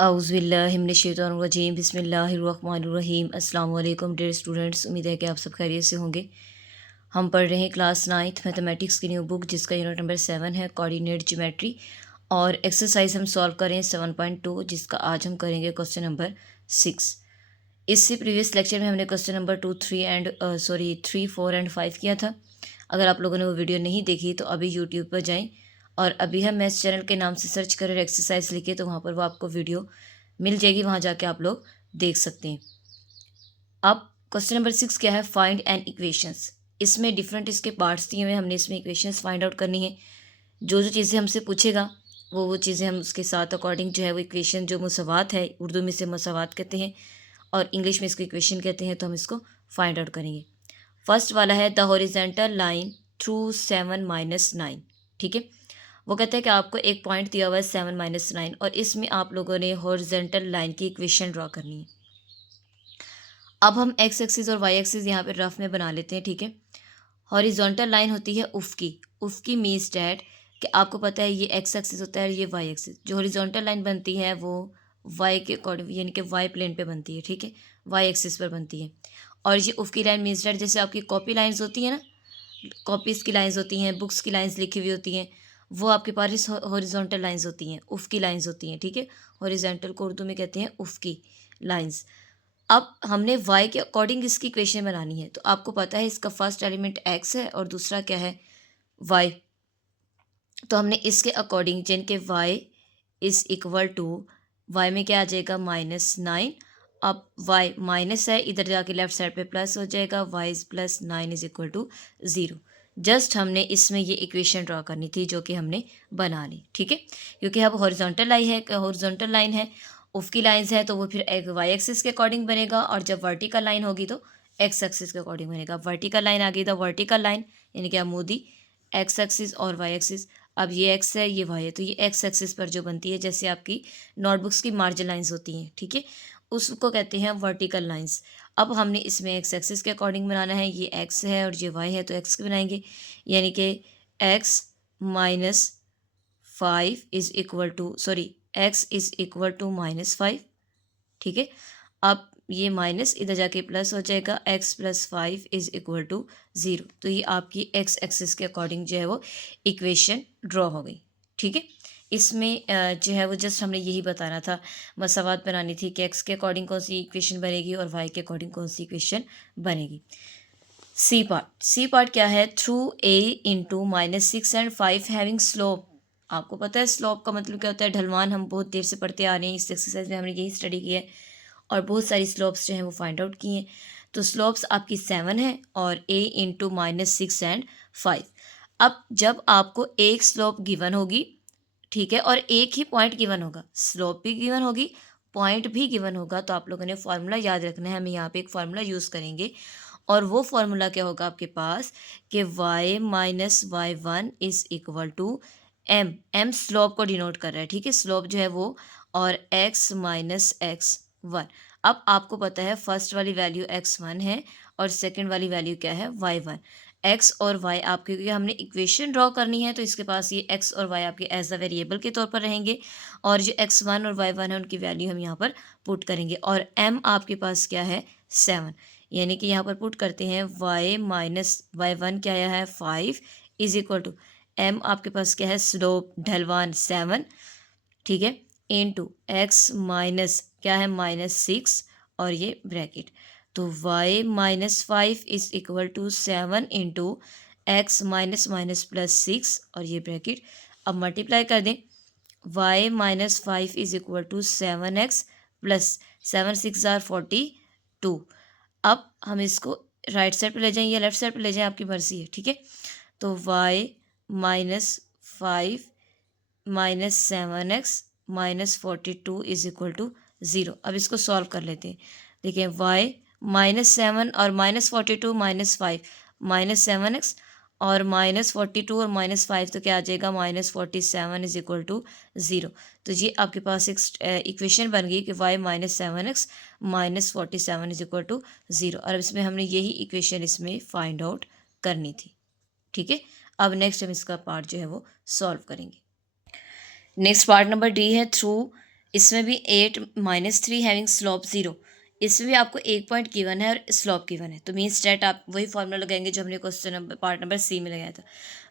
औज़ुबिल्लाहिमिनश्शैतानिर्रजीम बिस्मिल्लाहिर्रहमानिर्रहीम। अस्सलाम वालेकुम डियर स्टूडेंट्स, उम्मीद है कि आप सब खैरियत से होंगे। हम पढ़ रहे हैं क्लास 9th मैथमेटिक्स की न्यू बुक, जिसका यूनिट नंबर 7 है कोऑर्डिनेट ज्योमेट्री, और एक्सरसाइज हम सॉल्व करें 7.2, जिसका आज हम करेंगे क्वेश्चन नंबर 6। इससे प्रीवियस लेक्चर में हमने क्वेश्चन नंबर 2, 3, 4 एंड 5 किया था। अगर आप लोगों ने वो वीडियो नहीं देखी तो अभी यूट्यूब पर जाएं और अभी हम मैथ्स चैनल के नाम से सर्च करें, एक्सरसाइज लिखे, तो वहाँ पर वो आपको वीडियो मिल जाएगी, वहाँ जाके आप लोग देख सकते हैं। अब क्वेश्चन नंबर 6 क्या है, फाइंड एन इक्वेशंस। इसमें डिफरेंट इसके पार्ट्स दिए हुए हैं, हमने इसमें इक्वेशंस फाइंड आउट करनी है। जो जो चीज़ें हमसे पूछेगा वो चीज़ें हम उसके साथ अकॉर्डिंग जो है वो इक्वेशन, जो मुसावात है, उर्दू में इसे मुसावात कहते हैं और इंग्लिश में इसको इक्वेशन कहते हैं, तो हम इसको फाइंड आउट करेंगे। फर्स्ट वाला है द हॉरिजेंटल लाइन थ्रू 7 - 9। ठीक है, वो कहता है कि आपको एक पॉइंट दिया हुआ है 7 - 9 और इसमें आप लोगों ने हॉरिजेंटल लाइन की इक्वेशन ड्रॉ करनी है। अब हम एक्स एक्सिस और वाई एक्सिस यहाँ पे रफ में बना लेते हैं। ठीक है, हॉरिजॉन्टल लाइन होती है उफ़की। उफ़की मीन्स डैट कि आपको पता है ये एक्स एक्सिस होता है और ये वाई एक्सिस। जो हॉरिजॉन्टल लाइन बनती है वो वाई के अकॉर्डिंग, यानी कि वाई प्लेन पे बनती है। ठीक है, वाई एक्सिस पर बनती है। और ये उफ़की लाइन मीन्स डैट, जैसे आपकी कॉपी लाइन्स होती है ना, कॉपीज़ की लाइन्स होती हैं, बुक्स की लाइन्स लिखी हुई होती हैं, वो आपके पास हॉरिजॉन्टल लाइन्स होती हैं, उफ़की लाइन्स होती हैं। ठीक है, हॉरिजॉन्टल को उर्दू में कहते हैं उफ़की लाइन्स। अब हमने y के अकॉर्डिंग इसकी इक्वेशन बनानी है, तो आपको पता है इसका फर्स्ट एलिमेंट x है और दूसरा क्या है, y। तो हमने इसके अकॉर्डिंग, जिन के y is equal to, y में क्या आ जाएगा -9। अब y माइनस है, इधर जाके लेफ्ट साइड पे प्लस हो जाएगा, y is +9 is equal to 0। Just हमने इसमें ये इक्वेशन ड्रॉ करनी थी जो कि हमने बना ली। ठीक है, क्योंकि अब हॉरिजॉन्टल लाइन है, उफ़की लाइन्स है, तो वो फिर एक वाई एक्सिस के अकॉर्डिंग बनेगा, और जब वर्टिकल लाइन होगी तो एक्स एक्सिस के अकॉर्डिंग बनेगा। वर्टिकल लाइन आ गई तो वर्टिकल लाइन यानी कि अमूदी, एक्स एक्सिस और वाई एक्सिस। अब ये एक्स है, ये वाई है, तो ये एक्स एक्सिस पर जो बनती है, जैसे आपकी नोटबुक्स की मार्जिन लाइन्स होती हैं। ठीक है, उसको कहते हैं वर्टिकल लाइन्स। अब हमने इसमें एक्स एक्सिस के अकॉर्डिंग बनाना है, ये एक्स है और ये वाई है, तो एक्स के बनाएंगे, यानी कि x -5 is equal to, x is equal to -5। ठीक है, अब ये माइनस इधर जाके प्लस हो जाएगा, x + 5 इज़ इक्वल टू 0। तो ये आपकी x एक्सिस के अकॉर्डिंग जो है वो इक्वेशन ड्रॉ हो गई। ठीक है, इसमें जो है वो जस्ट हमने यही बताना था, मसावात बनानी थी कि x के अकॉर्डिंग कौन सी इक्वेशन बनेगी और y के अकॉर्डिंग कौन सी इक्वेशन बनेगी। सी पार्ट क्या है, through a into -6 and 5 having slope. आपको पता है स्लोप का मतलब क्या होता है, ढलवान। हम बहुत देर से पढ़ते आ रहे हैं, इस एक्सरसाइज में हमने यही स्टडी की है और बहुत सारी स्लोप्स जो हैं वो फाइंड आउट की हैं। तो स्लोप्स आपकी 7 है और a इंटू -6 एंड 5। अब जब आपको एक स्लोप गिवन होगी, ठीक है, और एक ही पॉइंट गिवन होगा, स्लोप भी गिवन होगी, पॉइंट भी गिवन होगा, तो आप लोगों ने फार्मूला याद रखना है। हम यहाँ पे एक फार्मूला यूज़ करेंगे और वो फार्मूला क्या होगा आपके पास कि y - y1 is equal to m slope को डिनोट कर रहा है। ठीक है, स्लोप जो है वो, और x - x1। अब आपको पता है फर्स्ट वाली वैल्यू x1 है और सेकंड वाली वैल्यू क्या है, y1। x और y आपके, क्योंकि हमने इक्वेशन ड्रॉ करनी है, तो इसके पास ये x और y आपके एज अ वेरिएबल के तौर पर रहेंगे, और जो x1 और y1 है उनकी वैल्यू हम यहाँ पर पुट करेंगे। और m आपके पास क्या है, 7, यानी कि यहाँ पर पुट करते हैं y - y1 क्या आया है, 5 इज़ इक्वल टू m आपके पास क्या है, स्लोप ढलवान 7। ठीक है, इनटू x माइनस क्या है, -6, और ये ब्रैकेट। तो y - 5 is equal to 7 into x minus minus +6 और ये ब्रैकेट। अब मल्टीप्लाई कर दें, y - 5 is equal to 7x plus 7 6 ज़ार 42। अब हम इसको राइट साइड पे ले जाएं या लेफ्ट साइड पे ले जाएं, आपकी मर्ज़ी है। ठीक है, तो y - 5 - 7x - 42 is equal to 0। अब इसको सॉल्व कर लेते हैं। देखिए y -7 और -42 -5 -7x और -42 और -5, तो क्या आ जाएगा, -47 इज़ इक्वल टू 0। तो ये आपके पास एक इक्वेशन बन गई कि y - 7x -47 is equal to 0। और इसमें हमने यही इक्वेशन इसमें फाइंड आउट करनी थी। ठीक है, अब नेक्स्ट हम इसका पार्ट जो है वो सॉल्व करेंगे। नेक्स्ट पार्ट नंबर डी है, थ्रू इसमें भी 8 माइनस 3 हैविंग स्लोप 0, इसमें भी आपको एक पॉइंट गिवन है और स्लोप गिवन है, तो मीन्स डेट आप वही फॉर्मूला लगाएंगे जो हमने question number part number C में लगाया था।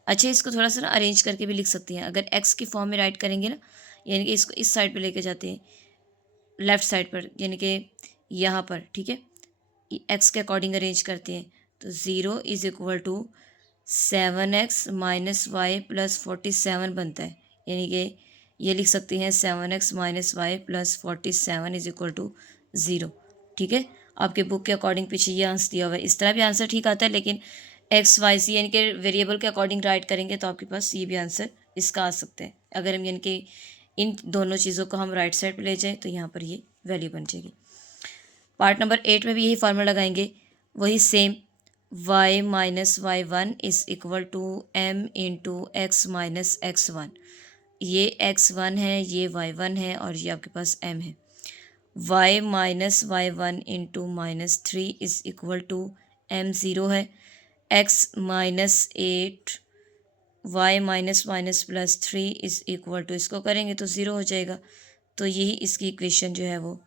अच्छा, इसको थोड़ा सा ना अरेंज करके भी लिख सकती हैं, अगर एक्स की फॉर्म में राइट करेंगे ना, यानी कि इसको इस साइड पे लेके जाते हैं, लेफ्ट साइड पर, यानी कि यहाँ पर, ठीक है, एक्स के अकॉर्डिंग अरेंज करते हैं, तो 0 is equal to 7x minus y plus 47 बनता है, यानी कि ये लिख सकते हैं 7x minus y plus 47 is equal to 0, ठीक है। आपके बुक के अकॉर्डिंग पीछे ये आंसर दिया हुआ है, इस तरह भी आंसर ठीक आता है, लेकिन एक्स वाई सी यानी कि वेरिएबल के अकॉर्डिंग राइट करेंगे तो आपके पास ये भी आंसर इसका आ सकता है। अगर हम यानी कि इन दोनों चीज़ों को हम राइट साइड पे ले जाएँ तो यहाँ पर ये वैल्यू बन जाएगी। पार्ट नंबर 8 में भी यही फार्मूला लगाएंगे, वही same, y minus y one is equal to m into x minus x one, ये x1 है, ये y1 है और ये आपके पास m है। y minus y one into minus three is equal to m 0 है, x minus 8 y minus minus plus 3 is equal to, इसको करेंगे तो 0 हो जाएगा, तो यही इसकी इक्वेशन जो है वो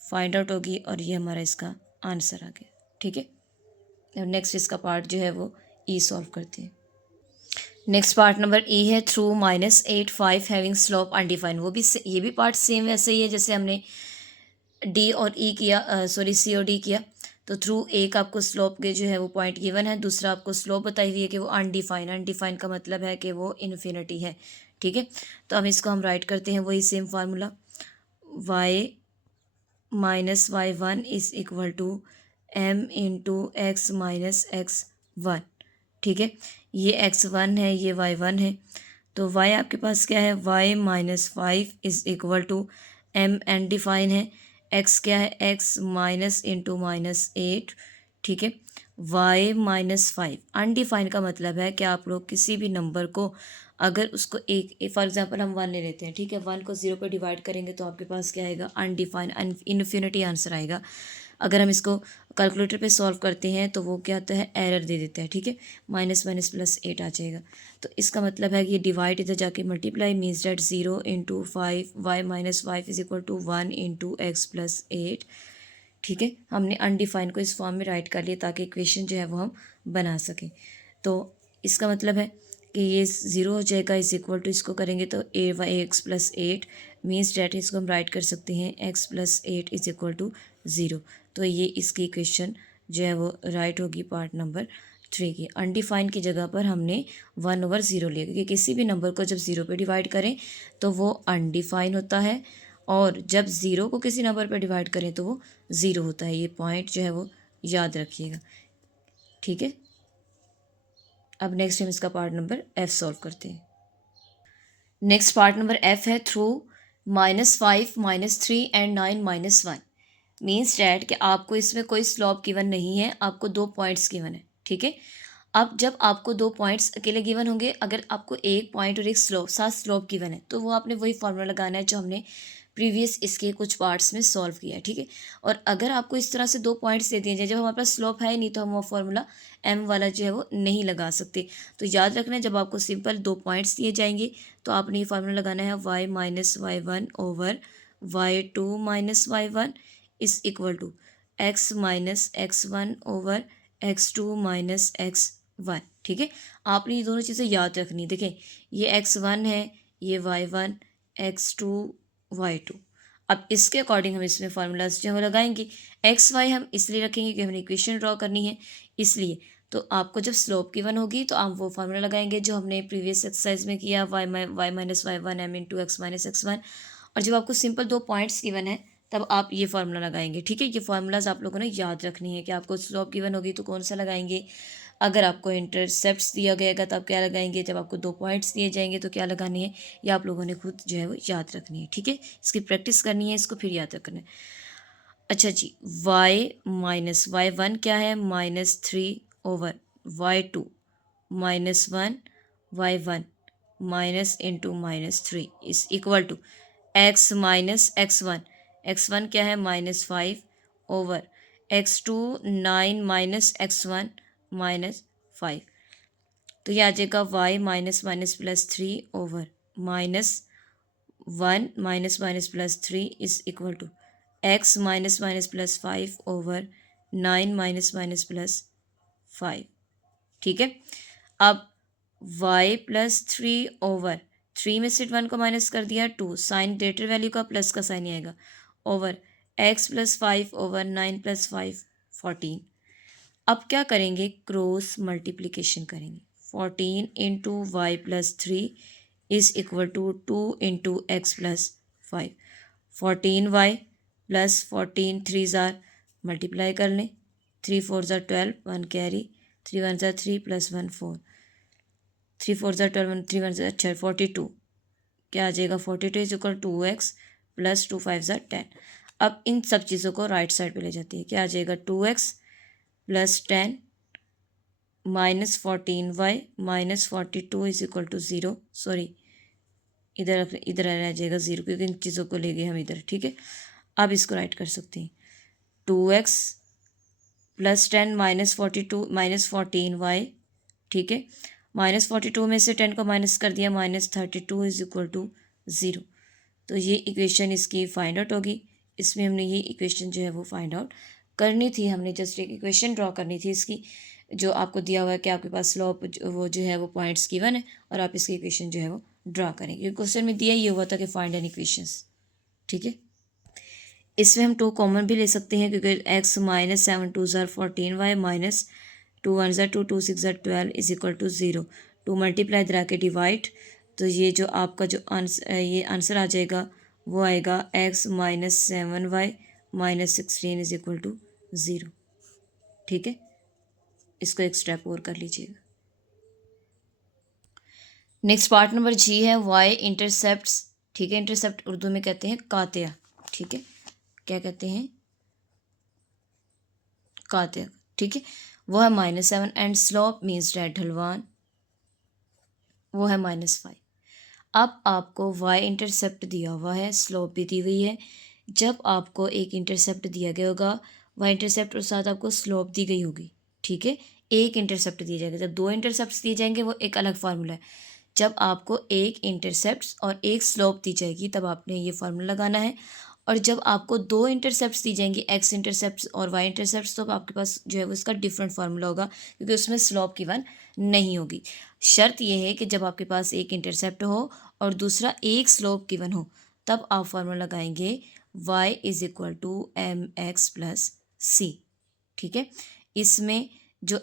फाइंड आउट होगी और ये हमारा इसका आंसर आ गया, ठीक है। अब नेक्स्ट इसका पार्ट जो है वो ई सॉल्व करते हैं। नेक्स्ट पार्ट नंबर ई है, थ्रू -8 5 हैविंग स्लोप अनडिफाइंड, वो भी ये भी पार्ट सेम वैसे ही है जैसे हमने डी और ई किया, सॉरी सी और डी किया। तो थ्रू एक आपको स्लोप के जो है वो पॉइंट गिवन है, दूसरा आपको स्लोप बताई हुई है कि वो अनडिफाइंड, अनडिफाइंड का मतलब है कि वो इन्फिनिटी है, ठीक है। तो अब इसको हम राइट करते हैं, वही same formula, y minus y one is equal to m into x minus x one, ठीक है। ये x1 है, ये y1 है, तो y आपके पास क्या है, y minus 5 is equal to m and define है, x क्या है, x माइनस इंटू माइनस 8, ठीक है। y माइनस 5 अनडिफाइन का मतलब है कि आप लोग किसी भी नंबर को अगर उसको एक फॉर एग्जांपल हम 1 ले लेते हैं, ठीक है, 1 को 0 पे डिवाइड करेंगे तो आपके पास क्या आएगा, अनडिफाइन इन्फिनिटी आंसर आएगा। अगर हम इसको कैलकुलेटर पे सॉल्व करते हैं तो वो क्या होता है, एरर दे देता है, ठीक है, माइनस माइनस प्लस 8 आ जाएगा। तो इसका मतलब है कि ये डिवाइड इधर जाके multiply means that 0 into 5 y minus 5 is equal to 1 into x plus 8, ठीक है। हमने अनडिफाइन को इस फॉर्म में राइट कर लिया ताकि इक्वेशन जो है वो हम बना सकें। तो इसका मतलब है कि ये 0 हो जाएगा, इज इक्वल टू, इसको करेंगे तो a y x plus 8 means that इसको हम राइट कर सकते हैं x plus 8 is equal to 0। तो ये इसकी इक्वेशन जो है वो राइट होगी पार्ट नंबर 3 की। अनडिफाइन की जगह पर हमने 1/0 लिया, क्योंकि किसी भी नंबर को जब 0 पे डिवाइड करें तो वो अनडिफाइन होता है, और जब 0 को किसी नंबर पर डिवाइड करें तो वो 0 होता है। ये पॉइंट जो है वो याद रखिएगा, ठीक है। अब नेक्स्ट हम इसका पार्ट नंबर एफ सॉल्व करते हैं। नेक्स्ट पार्ट नंबर एफ है, थ्रू -5 -3 एंड 9 -1 मीन्स डैट कि आपको इसमें कोई स्लॉप गिवन नहीं है, आपको 2 पॉइंट्स गिवन है, ठीक है। अब जब आपको 2 पॉइंट्स अकेले गिवन होंगे, अगर आपको एक पॉइंट और एक स्लोप, 7 स्लोप गिवन है, तो वो आपने वही फॉर्मूला लगाना है जो हमने प्रीवियस इसके कुछ पार्ट्स में सॉल्व किया है, ठीक है। और अगर आपको इस तरह से 2 पॉइंट्स दे दिए जाए, जब हमारे पास स्लोप है ही नहीं, तो हम वो फॉर्मूला एम वाला जो है वो नहीं लगा सकते। तो याद रखना है, जब आपको सिंपल 2 पॉइंट्स दिए जाएंगे तो आपने ये फार्मूला लगाना है, y minus y one over y two minus y one is equal to x minus x one over x two minus x one, ठीक है। आपने ये दोनों चीज़ें याद रखनी। देखें, ये x1 है, ये y1, x2 y2। अब इसके अकॉर्डिंग हम इसमें फार्मूलाज जो है वो लगाएंगे। एक्स वाई हम इसलिए रखेंगे कि हमने इक्वेशन ड्रॉ करनी है, इसलिए। तो आपको जब स्लोप गिवन होगी तो आप वो फार्मूला लगाएंगे जो हमने प्रीवियस एक्सरसाइज में किया, y minus y one m into x minus x one. और जब आपको सिंपल 2 पॉइंट्स गिवन है तब आप ये फार्मूला लगाएंगे, ठीक है। ये फार्मूलाज आप लोगों ने याद रखनी है कि आपको स्लोप गिवन होगी तो कौन सा लगाएंगे, अगर आपको इंटरसेप्ट्स दिया गएगा तो आप क्या लगाएंगे, जब आपको 2 पॉइंट्स दिए जाएंगे तो क्या लगानी है, ये आप लोगों ने खुद जो है वो याद रखनी है, ठीक है। इसकी प्रैक्टिस करनी है, इसको फिर याद रखना है। अच्छा जी, y माइनस वाई वन क्या है, -3 over y2 -1 y1 minus into -3 is equal to x minus x1 क्या है, -5 ओवर x2 9 माइनस x1 -5। तो ये आ जाएगा y minus minus plus 3 over minus 1 minus minus plus 3 is equal to x minus minus plus 5 over 9 minus minus plus 5। ठीक है, अब y plus 3 over 3 में से 1 को माइनस कर दिया 2, साइन ग्रेटर वैल्यू का प्लस का साइन ही आएगा, over x plus 5 over 9 plus 5 14। अब क्या करेंगे, क्रॉस मल्टीप्लिकेशन करेंगे। 14 into y plus 3 is equal to 2 into x plus 5। 14y plus 14 3 ज़ार मल्टीप्लाई कर लें, 3 4 ज़ार 12, 1 कैरी, 3 1 ज़ार 3 प्लस 1 4, 3 4 ज़ार 12, 3 1 ज़ार 6, 42 क्या आ जाएगा, 42 इज इक्वल 2x प्लस 2 5 ज़ार 10। अब इन सब चीज़ों को राइट साइड पे ले जाती है, क्या आ जाएगा 2x plus 10 minus 14y minus 42 is equal to 0, sorry इधर इधर रह जाएगा 0 क्योंकि इन चीज़ों को ले गए हम इधर। ठीक है, अब इसको राइट कर सकते हैं, 2x plus 10 minus 42 minus 14y। ठीक है, माइनस 42 में से 10 को माइनस कर दिया, माइनस 32 इज इक्वल टू 0। तो ये इक्वेशन इसकी फाइंड आउट होगी। इसमें हमने ये इक्वेशन जो है वो फाइंड आउट करनी थी, हमने जस्ट एक इक्वेशन ड्रॉ करनी थी इसकी, जो आपको दिया हुआ है कि आपके पास स्लोप वो जो है वो पॉइंट्स गिवन है और आप इसकी इक्वेशन जो है वो ड्रॉ करेंगे। क्वेश्चन में दिया ये हुआ था कि फाइंड एन इक्वेशंस। ठीक है, इसमें हम 2 कॉमन भी ले सकते हैं क्योंकि x माइनस 7 2 ज़ार 14y माइनस 2 1 ज़ार 2 2 6 ज़ार 12 इज इक्वल टू 0। 2 मल्टीप्लाई इधर आके डिवाइड, तो ये जो आपका जो ये आंसर आ जाएगा वो आएगा x minus 7y minus 16 is equal to 0। ठीक है, इसको एक स्टेप और कर लीजिएगा। नेक्स्ट पार्ट नंबर जी है y इंटरसेप्ट्स। ठीक है, इंटरसेप्ट उर्दू में कहते हैं कातिया। ठीक है, क्या कहते हैं, कातिया। ठीक है, वो है -7 एंड स्लोप मीन्स डेट ढलवान वो है -5। अब आपको y इंटरसेप्ट दिया हुआ है, स्लोप भी दी हुई है। जब आपको एक इंटरसेप्ट दिया गया होगा, y इंटरसेप्ट और साथ आपको स्लोप दी गई होगी। ठीक है, एक इंटरसेप्ट दिया जाएगा। जब 2 इंटरसेप्ट दिए जाएंगे वो एक अलग फार्मूला है। जब आपको एक इंटरसेप्ट और एक स्लोप दी जाएगी तब आपने ये फार्मूला लगाना है। और जब आपको 2 इंटरसेप्ट दी जाएंगी, एक्स इंटरसेप्ट और वाई इंटरसेप्ट, तो आपके पास जो है वो इसका डिफरेंट फार्मूला होगा क्योंकि उसमें स्लोप गिवन नहीं होगी। शर्त यह है कि जब आपके पास एक इंटरसेप्ट हो और दूसरा एक स्लोप गिवन हो तब आप फार्मूला लगाएंगे y is equal to m x plus c. ठीक है, इसमें जो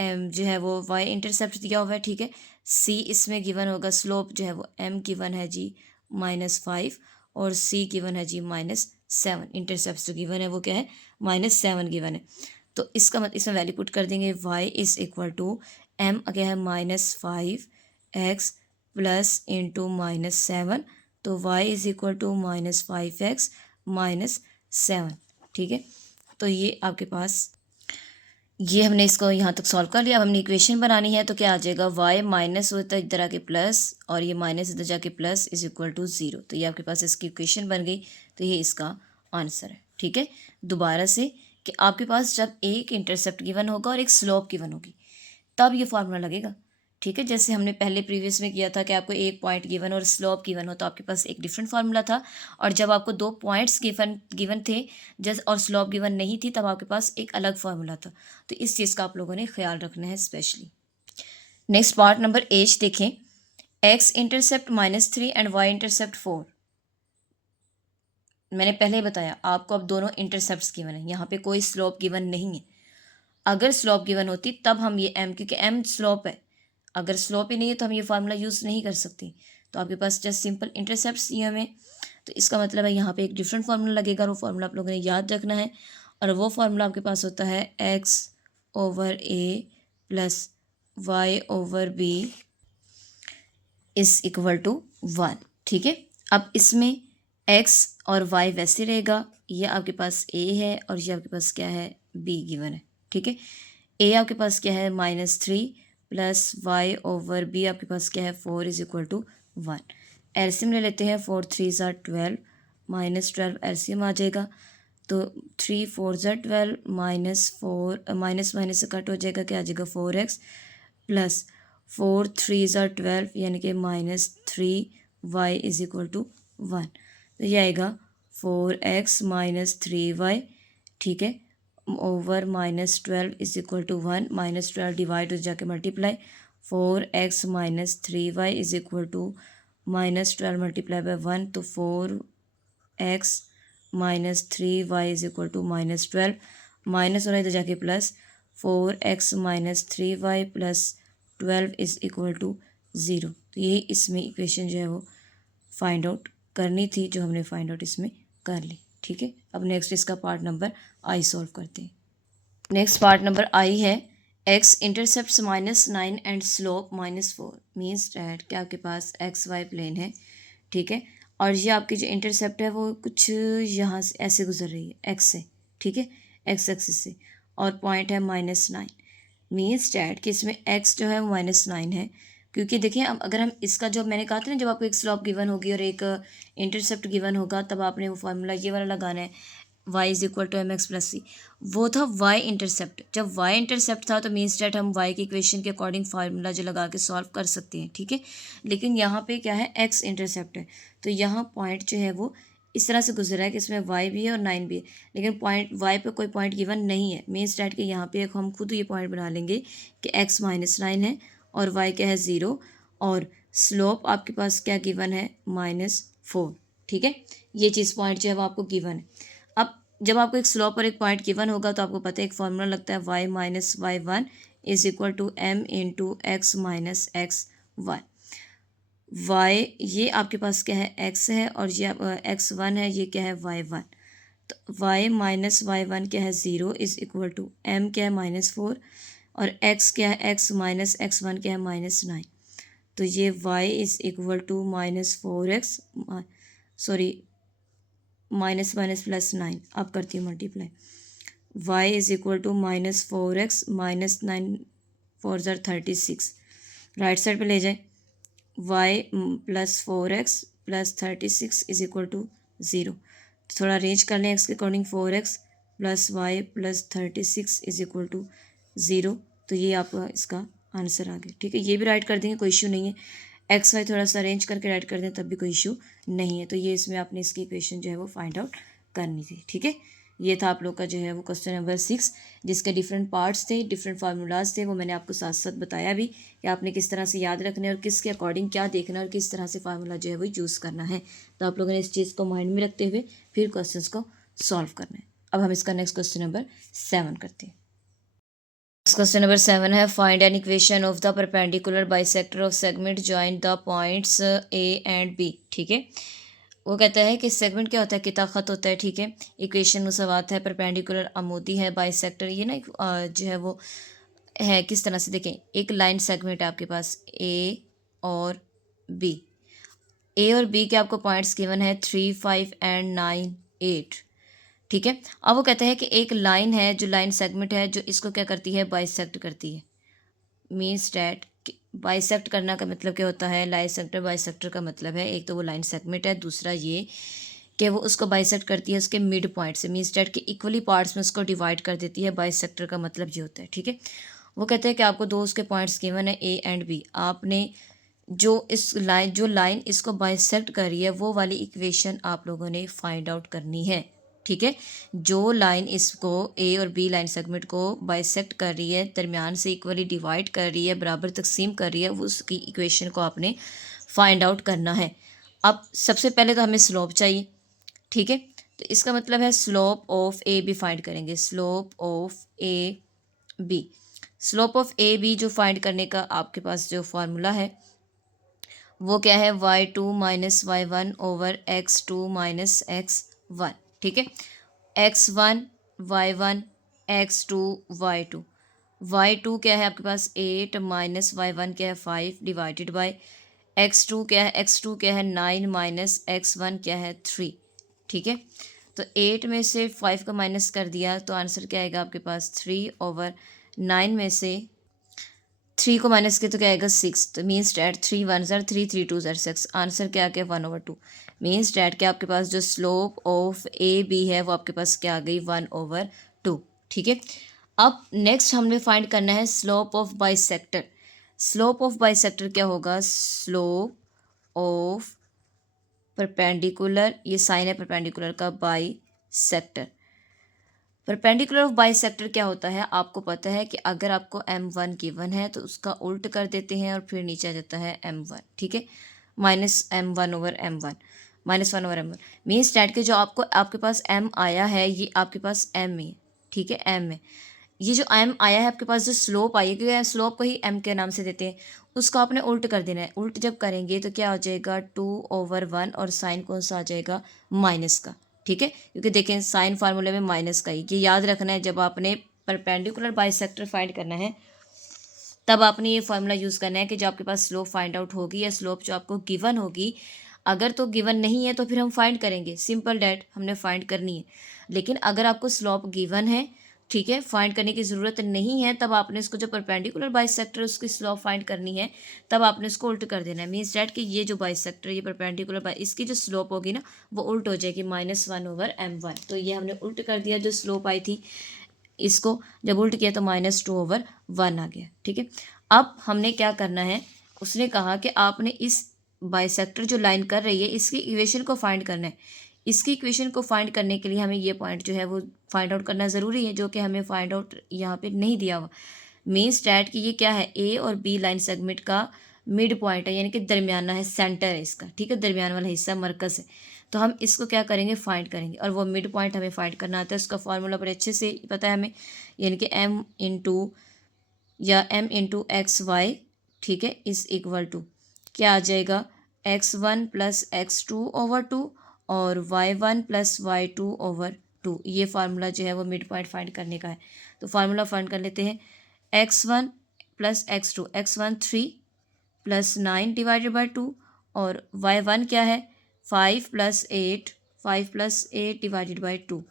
जो है वो y इंटरसेप्ट दिया हुआ है। ठीक है, c इसमें गिवन होगा, स्लोप जो है वो m गिवन है जी -5 और c गिवन है जी -7। इंटरसेप्ट जो गिवन है वो क्या है, -7 गिवन है। तो इसका मतलब इसमें वैल्यू पुट कर देंगे, y is equal to m क्या है -5x प्लस इंटू -7, तो y is equal to -5x -7। ठीक है, तो ये आपके पास ये हमने इसको यहाँ तक सॉल्व कर लिया। अब हमने इक्वेशन बनानी है, तो क्या आ जाएगा, y माइनस होता है इधर आके प्लस और ये माइनस इधर जाके प्लस इज इक्वल टू 0। तो ये आपके पास इसकी इक्वेशन बन गई, तो ये इसका आंसर है। ठीक है, दोबारा से कि आपके पास जब एक इंटरसेप्ट गिवन होगा और एक स्लोप गिवन होगी तब ये फार्मूला लगेगा। ठीक है, जैसे हमने पहले प्रीवियस में किया था कि आपको एक पॉइंट गिवन और स्लोप गिवन हो तो आपके पास एक डिफरेंट फार्मूला था, और जब आपको 2 पॉइंट्स गिवन थे जैसे और स्लोप गिवन नहीं थी तब आपके पास एक अलग फार्मूला था। तो इस चीज़ का आप लोगों ने ख्याल रखना है specially. Next part number H देखें, x intercept -3 and y intercept 4। मैंने पहले ही बताया आपको, अब दोनों इंटरसेप्ट्स गिवन है, यहाँ पे कोई स्लोप गिवन नहीं है। अगर स्लोप गिवन होती तब हम ये m, क्योंकि m स्लोप है, अगर स्लोप ही नहीं है तो हम ये फार्मूला यूज़ नहीं कर सकते। तो आपके पास जस्ट सिंपल इंटरसेप्ट्स दिए हमें, तो इसका मतलब है यहाँ पे एक डिफरेंट फार्मूला लगेगा और वो फार्मूला आप लोगों ने याद रखना है। और वो फार्मूला आपके पास होता है x over a plus y over b is equal to 1। ठीक है, अब इसमें x और y वैसे रहेगा, ये आपके पास a है और ये आपके पास क्या है, b गिवन है। ठीक है, a आपके पास क्या है -3 प्लस y ओवर b आपके पास क्या है 4 इज इक्वल टू 1। एलसीएम ले लेते हैं, 4 3 ज़ार 12 -12 एलसीएम आ जाएगा, तो 3 4 ज़ार 12 -4 माइनस माइनस से कट हो जाएगा, क्या आ जाएगा 4x प्लस 4 3 ज़ार 12 यानी कि -3y इज इक्वल टू 1। तो ये आएगा 4x माइनस 3y, ठीक है, over minus 12 is equal to 1, minus 12 divide हो जाके multiply, 4x minus 3y is equal to minus 12 multiply by 1, तो 4x minus 3y is equal to minus 12, minus हो रहा है इधर जाके plus, 4x minus 3y plus 12 is equal to 0। तो यही इसमें इक्वेशन जो है वो फाइंड आउट करनी थी, जो हमने फाइंड आउट इसमें कर ली, ठीक है। अब नेक्स्ट इसका पार्ट नंबर आई सॉल्व करते हैं। नेक्स्ट पार्ट नंबर आई है, x intercept -9 and slope -4 means that क्या आपके पास एक्स वाई प्लेन है, ठीक है, और ये आपकी जो इंटरसेप्ट है वो कुछ यहाँ से ऐसे गुजर रही है एक्स से, ठीक है, एक्स एक्सिस से, और पॉइंट है -9 मीन्स डैट कि इसमें एक्स जो है वो -9 है, क्योंकि देखिए अब अगर हम इसका जो मैंने कहा था ना, जब आपको एक स्लॉप गिवन होगी और एक इंटरसेप्ट गिवन होगा, तब आपने वो फार्मूला ये वाला लगाना है, y is equal to mx+c, वो था y इंटरसेप्ट। जब y इंटरसेप्ट था तो मीन्स डैट हम y की इक्वेशन के अकॉर्डिंग फार्मूला जो लगा के सॉल्व कर सकते हैं, ठीक है। लेकिन यहाँ पे क्या है, x इंटरसेप्ट है, तो यहाँ पॉइंट जो है वो इस तरह से गुजरा है कि इसमें y भी है और 9 भी है, लेकिन पॉइंट y पे कोई पॉइंट गिवन नहीं है, मीन्स डैट कि यहाँ पे एक हम खुद ये पॉइंट बना लेंगे कि x -9 है और y क्या है 0, और स्लोप आपके पास क्या गिवन है -4, ठीक है। ये चीज़ पॉइंट जो है वो आपको गिवन है। अब जब आपको एक स्लोप और एक पॉइंट गिवन होगा तो आपको पता है एक फॉर्मूला लगता है y minus y1 is equal to m into x minus x1। y ये आपके पास क्या है, x है, और ये x1 है, ये क्या है y1। तो y माइनस y1 क्या है 0 इज इक्वल टू m क्या है -4, और x क्या है, x माइनस x1 क्या है -9। तो ये y is equal to -4x, sorry minus minus plus 9, अब करती हूँ multiply, y is equal to -4x -9 4 ज़र 36, राइट साइड पे ले जाए, y plus 4x plus 36 is equal to 0। थोड़ा अरेंज कर लें x के according, 4x plus y plus 36 is equal to 0। तो ये आपका इसका आंसर आ गया, ठीक है। ये भी राइट कर देंगे, कोई इशू नहीं है, एक्स वाई थोड़ा सा अरेंज करके राइट कर दें तब भी कोई इशू नहीं है। तो ये इसमें आपने इसकी इक्वेशन जो है वो फाइंड आउट करनी थी, ठीक है। ये था आप लोग का जो है वो क्वेश्चन नंबर 6, जिसके डिफरेंट पार्ट्स थे, डिफरेंट फार्मूलाज थे, वो मैंने आपको साथ साथ बताया भी कि आपने किस तरह से याद रखना है और किसके अकॉर्डिंग क्या देखना है और किस तरह से फार्मूला जो है वो यूज़ करना है। तो आप लोगों ने इस चीज़ को माइंड में रखते हुए फिर क्वेश्चन को सॉल्व करना है। अब हम इसका नेक्स्ट क्वेश्चन नंबर 7 करते हैं। क्वेश्चन नंबर 7 है, find an equation of the perpendicular bisector of segment joint the points A and B, ठीक है। वो कहता है कि सेगमेंट क्या होता है, किता खत होता है, ठीक है। इक्वेशन मुसावात है, परपेंडिकुलर अमूदी है, बाइसेक्टर ये ना जो है वो है किस तरह से, देखें एक लाइन सेगमेंट है आपके पास ए और बी, ए और बी के आपको पॉइंट्स गिवन है 3, 5 एंड 9, 8, ठीक है। अब वो कहते हैं कि एक लाइन है जो लाइन सेगमेंट है जो इसको क्या करती है, बाइसेक्ट करती है, मीन्स डैट बाइसेक्ट करना का मतलब क्या होता है, लाइसेक्टर बाइसेक्टर का मतलब है एक तो वो लाइन सेगमेंट है, दूसरा ये कि वो उसको बाइसेक्ट करती है उसके मिड पॉइंट से, मीन्स डैट कि इक्वली पार्ट्स में उसको डिवाइड कर देती है, बाइसेक्टर का मतलब ये होता है, ठीक है। वो कहते हैं कि आपको दो उसके पॉइंट्स गिवन है ए एंड बी, आपने जो लाइन इसको बाइसेक्ट कर रही है वो वाली इक्वेशन आप लोगों ने फाइंड आउट करनी है, ठीक है। जो लाइन इसको ए और बी लाइन सेगमेंट को बाइसेक्ट कर रही है, दरमियान से इक्वली डिवाइड कर रही है, बराबर तकसीम कर रही है, वो उसकी इक्वेशन को आपने फाइंड आउट करना है। अब सबसे पहले तो हमें स्लोप चाहिए, ठीक है। तो इसका मतलब है slope of A B find करेंगे, slope of A B, slope of A B जो फाइंड करने का आपके पास जो फार्मूला है वो क्या है, y2 minus y1 over x2 minus x1, ठीक है। x1 y1 x2 y2, y2 क्या है आपके पास 8 माइनस y1 क्या है 5 डिवाइडेड बाय x2 क्या है, x2 क्या है 9 माइनस x1 क्या है 3, ठीक है। तो 8 में से 5 का माइनस कर दिया तो आंसर क्या आएगा आपके पास 3 ओवर 9 में से 3 को माइनस किया तो क्या आएगा 6, तो मीन्स डैट 3 1 ज़र 3 3 2 ज़र 6, आंसर क्या आ गया 1/2, मीन्स डैट के आपके पास जो स्लोप ऑफ ए बी है वो आपके पास क्या आ गई 1/2, ठीक है। अब नेक्स्ट हमने फाइंड करना है slope of bisector. Slope of bisector क्या होगा, स्लोप ऑफ परपेंडिकुलर, ये साइन है परपेंडिकुलर का, by sector. Perpendicular of by sector क्या होता है, आपको पता है कि अगर आपको m1 गिवन है तो उसका उल्ट कर देते हैं और फिर नीचे आ जाता है m1, ठीक है, -m1/m1, -1/m1 मीन्स डैट के जो आपको आपके पास m आया है ये आपके पास m है, ठीक है, m है। ये जो m आया है आपके पास, जो स्लोप आई है, क्योंकि स्लोप को ही m के नाम से देते हैं, उसको आपने उल्ट कर देना है। उल्ट जब करेंगे तो क्या हो जाएगा 2/1 और साइन कौन सा आ जाएगा, माइनस का, ठीक है, क्योंकि देखें साइन फार्मूले में माइनस का ही, ये याद रखना है। जब आपने परपेंडिकुलर बाइसेक्टर फाइंड करना है तब आपने ये फार्मूला यूज़ करना है कि जो आपके पास स्लोप फाइंड आउट होगी या स्लोप जो आपको गिवन होगी, अगर तो गिवन नहीं है तो फिर हम फाइंड करेंगे, सिंपल डैट हमने फाइंड करनी है। लेकिन अगर आपको स्लोप गिवन है, ठीक है, फाइंड करने की ज़रूरत नहीं है, तब आपने इसको जो परपेंडिकुलर बाइसेक्टर उसकी स्लोप फाइंड करनी है, तब आपने इसको उल्ट कर देना है। मीन्स डैट कि ये जो बाइसेक्टर, ये परपेंडिकुलर बाई, इसकी जो स्लोप होगी ना वो उल्ट हो जाएगी -1/m1। तो ये हमने उल्ट कर दिया, जो स्लोप आई थी इसको जब उल्ट किया तो -2/1 आ गया, ठीक है। अब हमने क्या करना है, उसने कहा कि आपने इस बाइसेक्टर जो लाइन कर रही है इसकी इक्वेशन को फाइंड करना है। इसकी इक्वेशन को फाइंड करने के लिए हमें ये पॉइंट जो है वो फाइंड आउट करना ज़रूरी है, जो कि हमें फाइंड आउट यहाँ पे नहीं दिया हुआ। मीन्स डैट कि ये क्या है, ए और बी लाइन सेगमेंट का मिड पॉइंट है, यानी कि दरमियाना है, सेंटर है इसका, ठीक है, दरमियान वाला हिस्सा मरकज़ है। तो हम इसको क्या करेंगे, फाइंड करेंगे, और वो मिड पॉइंट हमें फाइंड करना आता है। उसका फार्मूला बड़े अच्छे से पता है हमें, यानी कि m/x y, ठीक है, इज इक्वल टू क्या आ जाएगा, x1 + x2/2 और y1 + y2/2। ये फार्मूला जो है वो मिड पॉइंट फाइंड करने का है। तो फार्मूला फाइंड कर लेते हैं, x1 + x2, x1 3 + 9 / 2 और y1 क्या है 5 + 8, 5 + 8 / 2।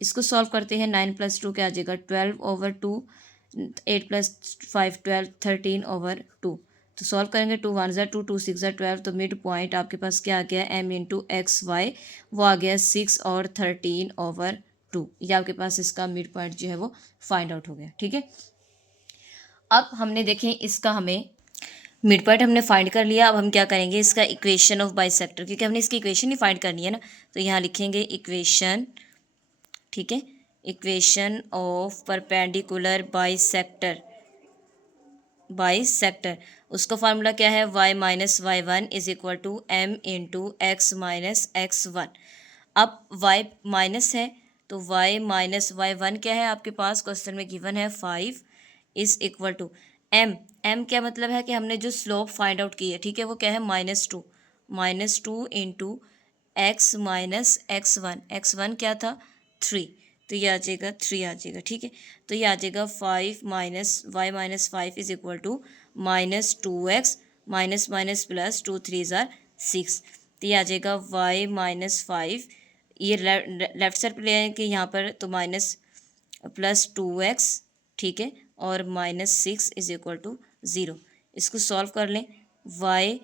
इसको सॉल्व करते हैं, 9 + 2 क्या आ जाएगा 12/2, 8 + 5 12, 13/2। तो सॉल्व करेंगे, 2 1 ज़ा 2, 2 6 ज़ा 12। तो मिड पॉइंट आपके पास क्या आ गया, m/x y, वो आ गया 6 और 13/2। ये आपके पास इसका मिड पॉइंट जो है वो फाइंड आउट हो गया, ठीक है। अब हमने देखें इसका हमें मिड पॉइंट हमने फाइंड कर लिया। अब हम क्या करेंगे, इसका इक्वेशन ऑफ बाइसेक्टर, क्योंकि हमने इसकी इक्वेशन ही फाइंड करनी है ना, तो यहाँ लिखेंगे इक्वेशन, ठीक है, इक्वेशन ऑफ परपेंडिकुलर बाइसेक्टर। उसका फार्मूला क्या है, y - y1 = m/x - x1। अब y माइनस है तो y - y1 क्या है आपके पास, क्वेश्चन में गिवन है 5 = m। m क्या मतलब है कि हमने जो स्लोप फाइंड आउट की है, ठीक है, वो क्या है -2, -2 × x - x1। x1 क्या था 3, तो ये आ जाएगा 3 आ जाएगा, ठीक है। तो ये आ जाएगा 5 - y - 5 = -2x, माइनस प्लस 2 3 ज़ार 6। तो ये आ जाएगा y - 5, ये लेफ्ट साइड पर ले आएंगे यहाँ पर, तो -+2x, ठीक है, और -6 = 0। इसको सॉल्व कर लें, y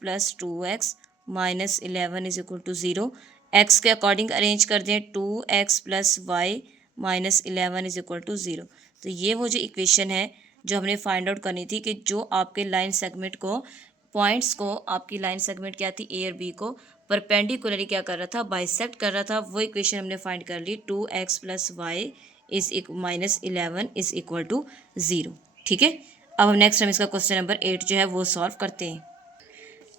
प्लस 2x -11 = 0। x के अकॉर्डिंग अरेंज कर दें, 2x + y -11 = 0। तो ये वो जो इक्वेशन है जो हमने फाइंड आउट करनी थी, कि जो आपके लाइन सेगमेंट को, पॉइंट्स को, आपकी लाइन सेगमेंट क्या थी, ए और बी को परपेंडिकुलरली क्या कर रहा था, बाइसेक्ट कर रहा था। वो इक्वेशन हमने फाइंड कर ली, 2x + y -11 = 0, ठीक है। अब हम नेक्स्ट हम इसका क्वेश्चन नंबर 8 जो है वो सॉल्व करते हैं।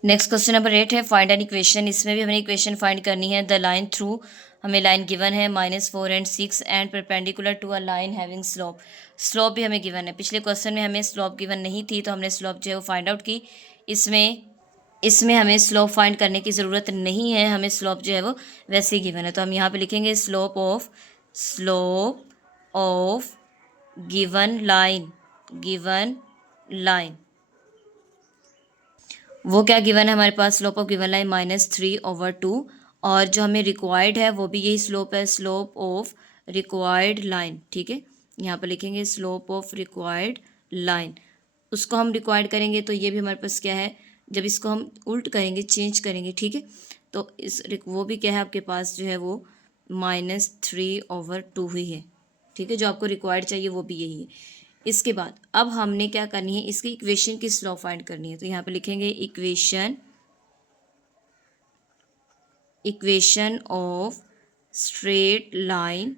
नेक्स्ट क्वेश्चन नंबर 8 है, फाइंड एन इक्वेशन। इसमें भी हमें इक्वेशन फाइंड करनी है। द लाइन थ्रू, हमें लाइन गिवन है -4 and 6 and perpendicular to a line having slope. Slope भी हमें गिवन है, पिछले क्वेश्चन में हमें स्लोप गिवन नहीं थी तो हमने स्लोप जो है वो फाइंड आउट की। इसमें हमें स्लोप फाइंड करने की ज़रूरत नहीं है, हमें स्लोप जो है वो वैसे ही गिवन है। तो हम यहाँ पे लिखेंगे स्लोप ऑफ गिवन लाइन। वो क्या गिवन है हमारे पास, स्लोप ऑफ गिवन लाइन -3/2, और जो हमें रिक्वायर्ड है वो भी यही स्लोप है, स्लोप ऑफ रिक्वायर्ड लाइन, ठीक है। यहाँ पर लिखेंगे स्लोप ऑफ रिक्वायर्ड लाइन। उसको हम रिक्वायर्ड करेंगे तो ये भी हमारे पास क्या है, जब इसको हम उल्ट करेंगे, चेंज करेंगे, ठीक है, तो वो भी क्या है आपके पास जो है वो -3/2 ही है, ठीक है। जो आपको रिक्वायर्ड चाहिए वो भी यही है। इसके बाद अब हमने क्या करनी है, इसकी इक्वेशन की स्लोप फाइंड करनी है। तो यहाँ पे लिखेंगे equation equation of straight line,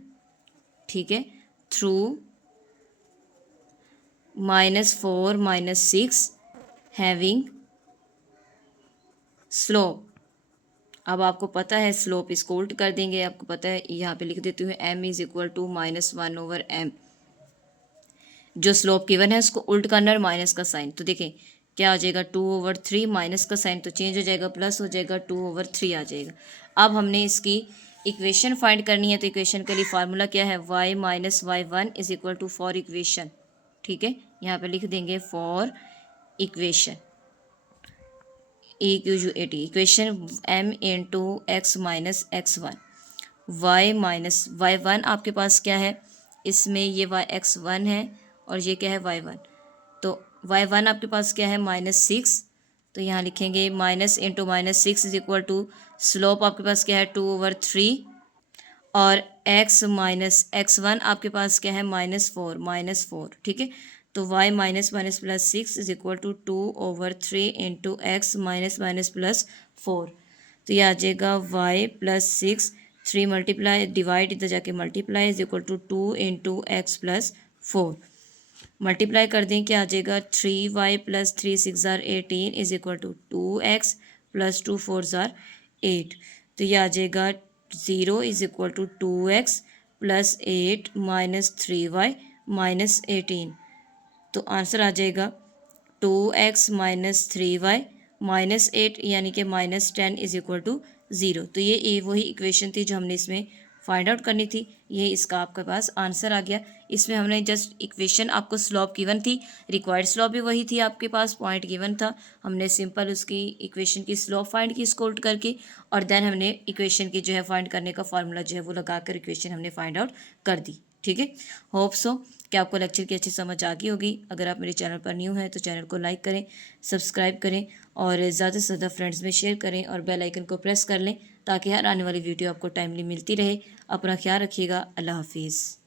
ठीक है, थ्रू -4 -6 हैविंग स्लोप। अब आपको पता है स्लोप इसको उल्ट कर देंगे, आपको पता है यहाँ पे लिख देती हूँ m is equal to -1/m। जो स्लोप गिवन है उसको उल्ट करना और माइनस का साइन, तो देखें क्या आ जाएगा 2/3, माइनस का साइन तो चेंज हो जाएगा, प्लस हो जाएगा 2/3 आ जाएगा। अब हमने इसकी इक्वेशन फाइंड करनी है, तो इक्वेशन के लिए फार्मूला क्या है, y minus y1 is equal to for equation, ठीक है, यहाँ पे लिख देंगे for equation equation m into x minus x1, y minus y1 आपके पास क्या है, इसमें ये x1 है और ये क्या है y1, तो y1 आपके पास क्या है -6, तो यहाँ लिखेंगे minus into -6 is equal to slope आपके पास क्या है 2/3 और x माइनस x1 आपके पास क्या है -4, ठीक है, तो y minus minus plus 6 is equal to 2/3 into x minus minus plus 4, तो ये आ जाएगा y प्लस 6, 3 मल्टीप्लाई डिवाइड इधर जाके multiply is equal to 2 into x plus 4, multiply कर दें क्या आ जाएगा 3y प्लस 3 6 ज़ार 18 is equal to 2x plus 2 4 ज़ार 8, तो ये आ जाएगा 0 is equal to 2x plus 8 minus 3y minus 18, तो आंसर आ जाएगा 2x माइनस 3y माइनस 8 यानी कि -10 इज इक्वल टू 0। तो ये वही इक्वेशन थी जो हमने इसमें फाइंड आउट करनी थी, ये इसका आपके पास आंसर आ गया। इसमें हमने जस्ट इक्वेशन, आपको स्लोप गिवन थी, रिक्वायर्ड स्लोप भी वही थी आपके पास, पॉइंट गिवन था, हमने सिंपल उसकी इक्वेशन की स्लोप फाइंड की इसको उल्ट करके, और देन हमने इक्वेशन की जो है फाइंड करने का फार्मूला जो है वो लगाकर इक्वेशन हमने फाइंड आउट कर दी, ठीक है। होप सो कि आपको लेक्चर की अच्छी समझ आ गई होगी। अगर आप मेरे चैनल पर न्यू हैं तो चैनल को लाइक करें, सब्सक्राइब करें और ज़्यादा से ज़्यादा फ्रेंड्स में शेयर करें और बेल आइकन को प्रेस कर लें ताकि हर आने वाली वीडियो आपको टाइमली मिलती रहे। अपना ख्याल रखिएगा। अल्लाह हाफिज़।